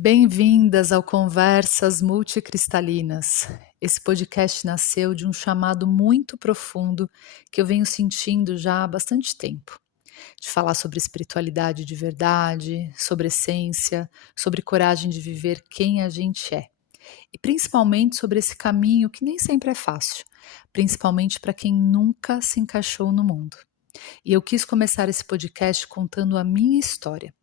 Bem-vindas ao Conversas Multicristalinas. Esse podcast nasceu de um chamado muito profundo que eu venho sentindo já há bastante tempo. De falar sobre espiritualidade de verdade, sobre essência, sobre coragem de viver quem a gente é. E principalmente sobre esse caminho que nem sempre é fácil, principalmente para quem nunca se encaixou no mundo. E eu quis começar esse podcast contando a minha história,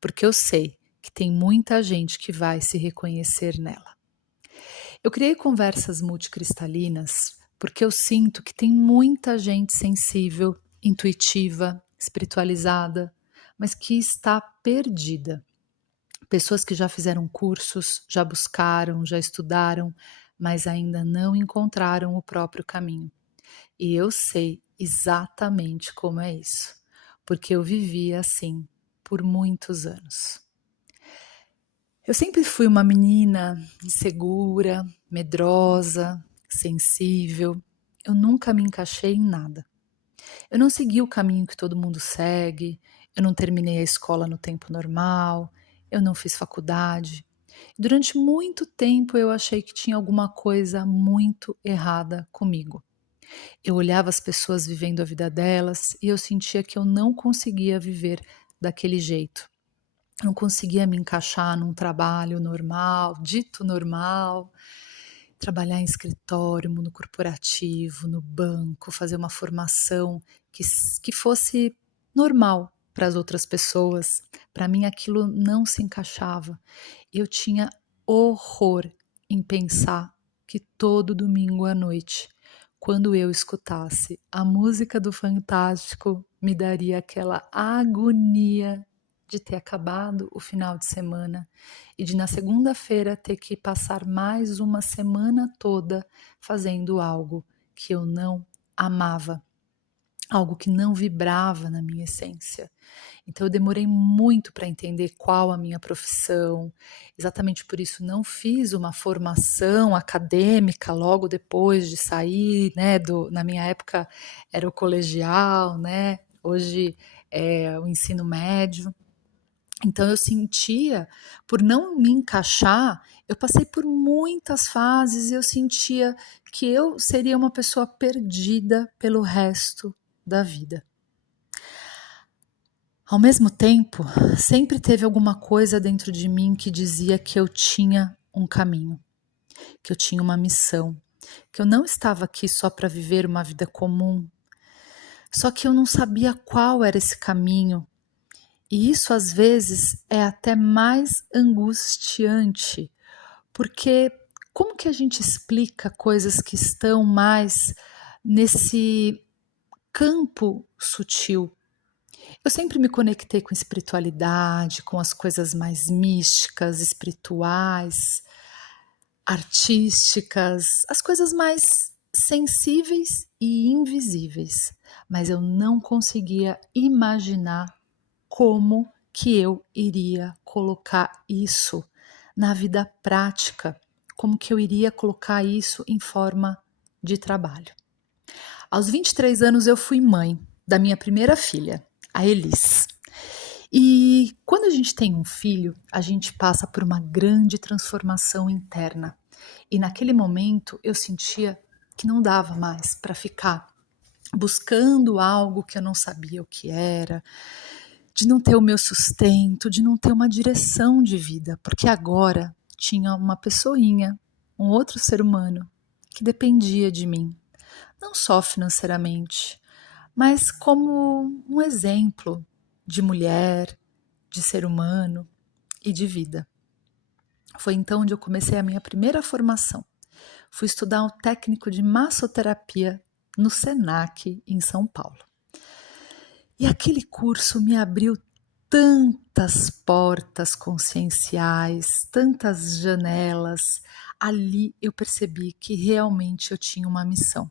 porque eu sei que tem muita gente que vai se reconhecer nela. Eu criei conversas multicristalinas porque eu sinto que tem muita gente sensível, intuitiva, espiritualizada, mas que está perdida. Pessoas que já fizeram cursos, já buscaram, já estudaram, mas ainda não encontraram o próprio caminho. E eu sei exatamente como é isso, porque eu vivi assim por muitos anos. Eu sempre fui uma menina insegura, medrosa, sensível. Eu nunca me encaixei em nada. Eu não segui o caminho que todo mundo segue, eu não terminei a escola no tempo normal, eu não fiz faculdade. Durante muito tempo eu achei que tinha alguma coisa muito errada comigo. Eu olhava as pessoas vivendo a vida delas e eu sentia que eu não conseguia viver daquele jeito. Não conseguia me encaixar num trabalho normal, dito normal, trabalhar em escritório, no corporativo, no banco, fazer uma formação que fosse normal para as outras pessoas. Para mim aquilo não se encaixava. Eu tinha horror em pensar que todo domingo à noite, quando eu escutasse a música do Fantástico, me daria aquela agonia de ter acabado o final de semana e de na segunda-feira ter que passar mais uma semana toda fazendo algo que eu não amava, algo que não vibrava na minha essência. Então eu demorei muito para entender qual a minha profissão. Exatamente por isso não fiz uma formação acadêmica logo depois de sair, né, na minha época era o colegial, né? Hoje é o ensino médio. Então eu sentia, por não me encaixar, eu passei por muitas fases e eu sentia que eu seria uma pessoa perdida pelo resto da vida. Ao mesmo tempo, sempre teve alguma coisa dentro de mim que dizia que eu tinha um caminho, que eu tinha uma missão, que eu não estava aqui só para viver uma vida comum, só que eu não sabia qual era esse caminho. E isso às vezes é até mais angustiante, porque como que a gente explica coisas que estão mais nesse campo sutil? Eu sempre me conectei com espiritualidade, com as coisas mais místicas, espirituais, artísticas, as coisas mais sensíveis e invisíveis, mas eu não conseguia imaginar como que eu iria colocar isso na vida prática, como que eu iria colocar isso em forma de trabalho. Aos 23 anos eu fui mãe da minha primeira filha, a Elis. E quando a gente tem um filho, a gente passa por uma grande transformação interna. E naquele momento eu sentia que não dava mais para ficar buscando algo que eu não sabia o que era, de não ter o meu sustento, de não ter uma direção de vida, porque agora tinha uma pessoinha, um outro ser humano que dependia de mim, não só financeiramente, mas como um exemplo de mulher, de ser humano e de vida. Foi então onde eu comecei a minha primeira formação. Fui estudar um técnico de massoterapia no Senac, em São Paulo. E aquele curso me abriu tantas portas conscienciais, tantas janelas. Ali eu percebi que realmente eu tinha uma missão.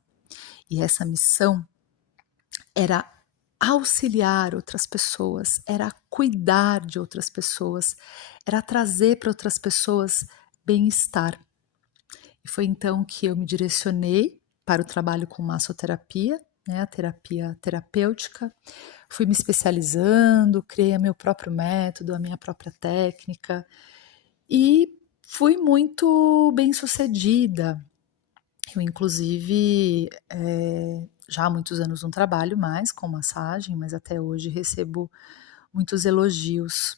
E essa missão era auxiliar outras pessoas, era cuidar de outras pessoas, era trazer para outras pessoas bem-estar. E foi então que eu me direcionei para o trabalho com massoterapia, né, a terapia terapêutica. Fui me especializando, criei meu próprio método, a minha própria técnica. e fui muito bem-sucedida. Eu inclusive, já há muitos anos não trabalho mais com massagem, mas até hoje recebo muitos elogios.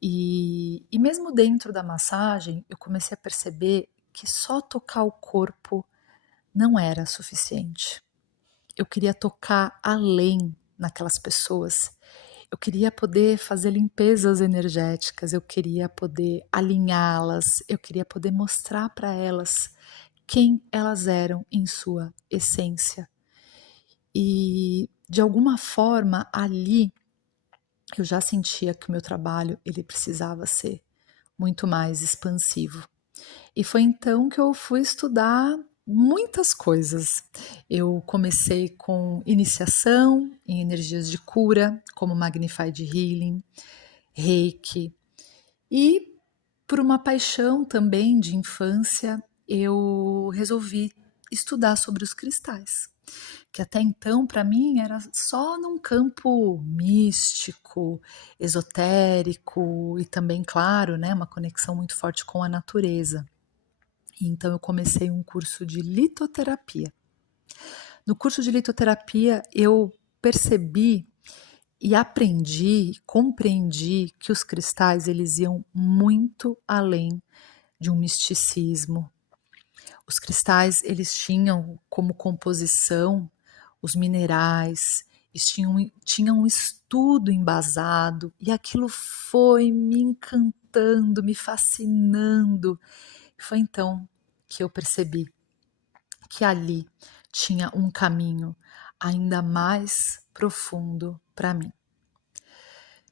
E mesmo dentro da massagem, eu comecei a perceber que só tocar o corpo não era suficiente. Eu queria tocar além naquelas pessoas. Eu queria poder fazer limpezas energéticas, eu queria poder alinhá-las, eu queria poder mostrar para elas quem elas eram em sua essência. E de alguma forma ali eu já sentia que o meu trabalho ele precisava ser muito mais expansivo. E foi então que eu fui estudar muitas coisas. Eu comecei com iniciação em energias de cura, como Magnified Healing, Reiki, e por uma paixão também de infância, eu resolvi estudar sobre os cristais, que até então para mim era só num campo místico, esotérico e também, claro, né, uma conexão muito forte com a natureza. Então eu comecei um curso de litoterapia. No curso de litoterapia eu percebi e aprendi, compreendi que os cristais eles iam muito além de um misticismo. Os cristais eles tinham como composição os minerais, eles tinham um estudo embasado e aquilo foi me encantando, me fascinando. Foi então que eu percebi que ali tinha um caminho ainda mais profundo para mim.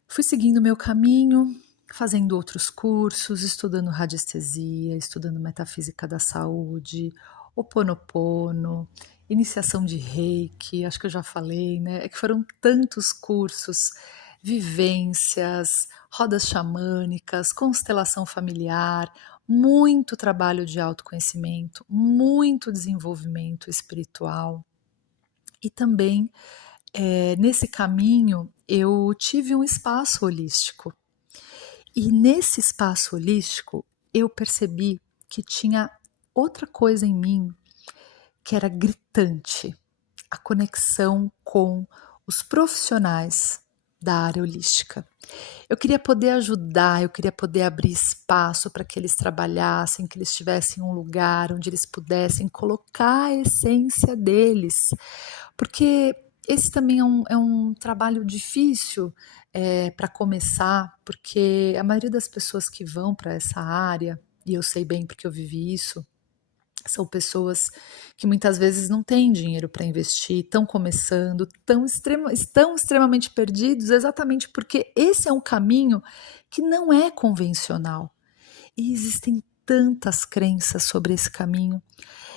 Fui seguindo meu caminho, fazendo outros cursos, estudando radiestesia, estudando metafísica da saúde, Ho'oponopono, iniciação de Reiki, acho que eu já falei, né? É que foram tantos cursos, vivências, rodas xamânicas, constelação familiar, muito trabalho de autoconhecimento, muito desenvolvimento espiritual e também nesse caminho eu tive um espaço holístico. E nesse espaço holístico eu percebi que tinha outra coisa em mim que era gritante, a conexão com os profissionais da área holística. Eu queria poder ajudar, eu queria poder abrir espaço para que eles trabalhassem, que eles tivessem um lugar onde eles pudessem colocar a essência deles, porque esse também é um trabalho difícil para começar, porque a maioria das pessoas que vão para essa área, e eu sei bem porque eu vivi isso, são pessoas que muitas vezes não têm dinheiro para investir, estão começando, estão extremamente perdidos, exatamente porque esse é um caminho que não é convencional. E existem tantas crenças sobre esse caminho.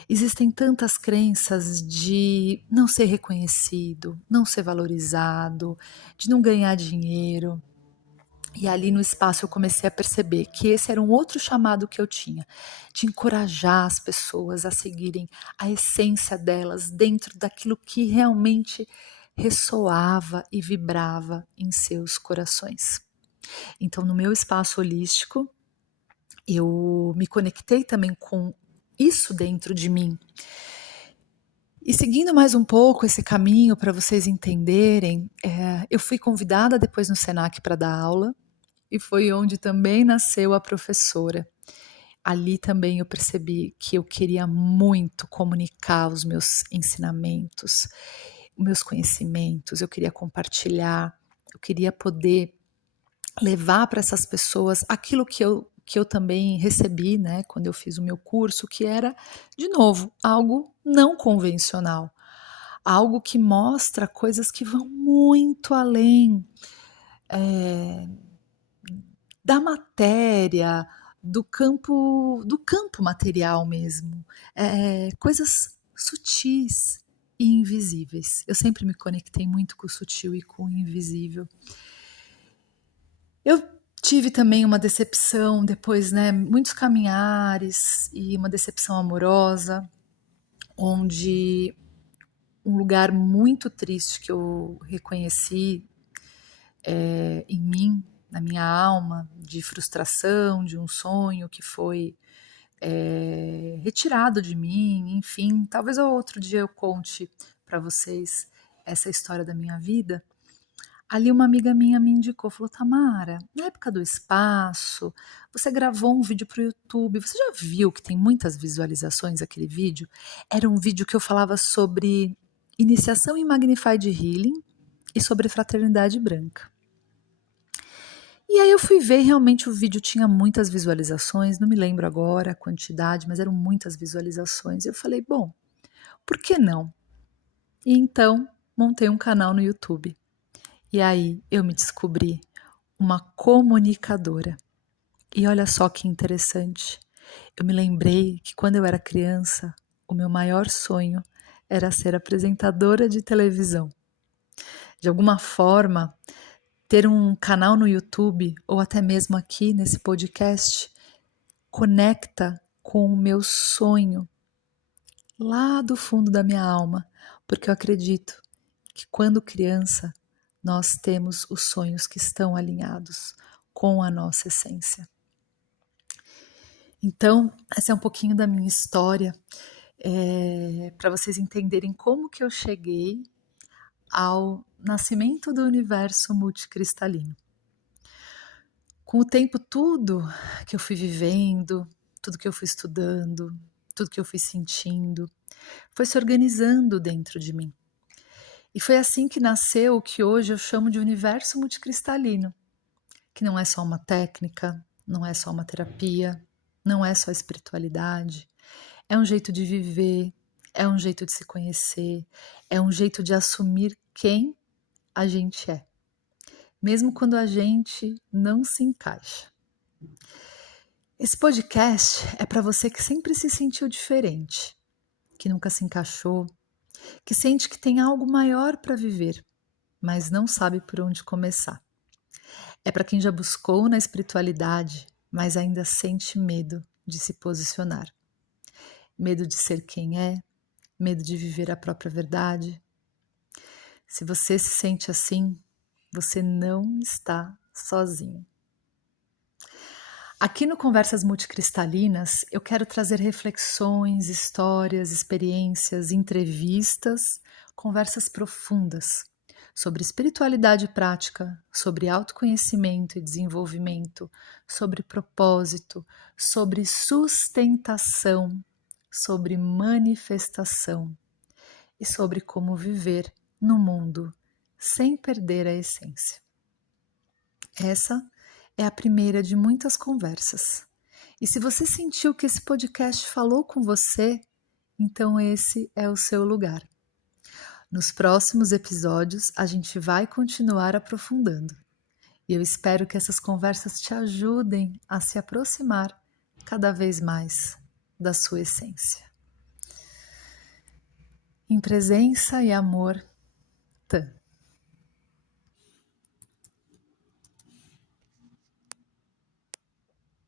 Existem tantas crenças de não ser reconhecido, não ser valorizado, de não ganhar dinheiro. E ali no espaço eu comecei a perceber que esse era um outro chamado que eu tinha, de encorajar as pessoas a seguirem a essência delas dentro daquilo que realmente ressoava e vibrava em seus corações. Então, no meu espaço holístico, eu me conectei também com isso dentro de mim. E seguindo mais um pouco esse caminho para vocês entenderem, eu fui convidada depois no Senac para dar aula, e foi onde também nasceu a professora. Ali também eu percebi que eu queria muito comunicar os meus ensinamentos, os meus conhecimentos, eu queria compartilhar, eu queria poder levar para essas pessoas aquilo que eu também recebi, né, quando eu fiz o meu curso, que era, de novo, algo não convencional, algo que mostra coisas que vão muito além da matéria, do campo material mesmo, coisas sutis e invisíveis. Eu sempre me conectei muito com o sutil e com o invisível. Eu tive também uma decepção depois, né, muitos caminhares e uma decepção amorosa, onde um lugar muito triste que eu reconheci em mim, na minha alma de frustração, de um sonho que foi retirado de mim, enfim. Talvez outro dia eu conte para vocês essa história da minha vida. Ali uma amiga minha me indicou, falou: Tamara, na época do espaço, você gravou um vídeo para o YouTube, você já viu que tem muitas visualizações aquele vídeo? Era um vídeo que eu falava sobre iniciação em Magnified Healing e sobre fraternidade branca. E aí eu fui ver, realmente o vídeo tinha muitas visualizações, não me lembro agora a quantidade, mas eram muitas visualizações. Eu falei, bom, por que não? E então montei um canal no YouTube. E aí eu me descobri uma comunicadora. E olha só que interessante. Eu me lembrei que quando eu era criança, o meu maior sonho era ser apresentadora de televisão. De alguma forma, ter um canal no YouTube ou até mesmo aqui nesse podcast conecta com o meu sonho lá do fundo da minha alma, porque eu acredito que quando criança nós temos os sonhos que estão alinhados com a nossa essência. Então, essa é um pouquinho da minha história, para vocês entenderem como que eu cheguei ao nascimento do universo multicristalino. Com o tempo, tudo que eu fui vivendo, tudo que eu fui estudando, tudo que eu fui sentindo, foi se organizando dentro de mim. E foi assim que nasceu o que hoje eu chamo de universo multicristalino, que não é só uma técnica, não é só uma terapia, não é só espiritualidade, é um jeito de viver, é um jeito de se conhecer, é um jeito de assumir quem a gente é, mesmo quando a gente não se encaixa. Esse podcast é para você que sempre se sentiu diferente, que nunca se encaixou, que sente que tem algo maior para viver, mas não sabe por onde começar. É para quem já buscou na espiritualidade, mas ainda sente medo de se posicionar. Medo de ser quem é, medo de viver a própria verdade. Se você se sente assim, você não está sozinho. Aqui no Conversas Multicristalinas, eu quero trazer reflexões, histórias, experiências, entrevistas, conversas profundas sobre espiritualidade prática, sobre autoconhecimento e desenvolvimento, sobre propósito, sobre sustentação, sobre manifestação e sobre como viver no mundo sem perder a essência. Essa é a primeira de muitas conversas. E se você sentiu que esse podcast falou com você, então esse é o seu lugar. Nos próximos episódios, a gente vai continuar aprofundando. E eu espero que essas conversas te ajudem a se aproximar cada vez mais da sua essência. Em presença e amor, Tan.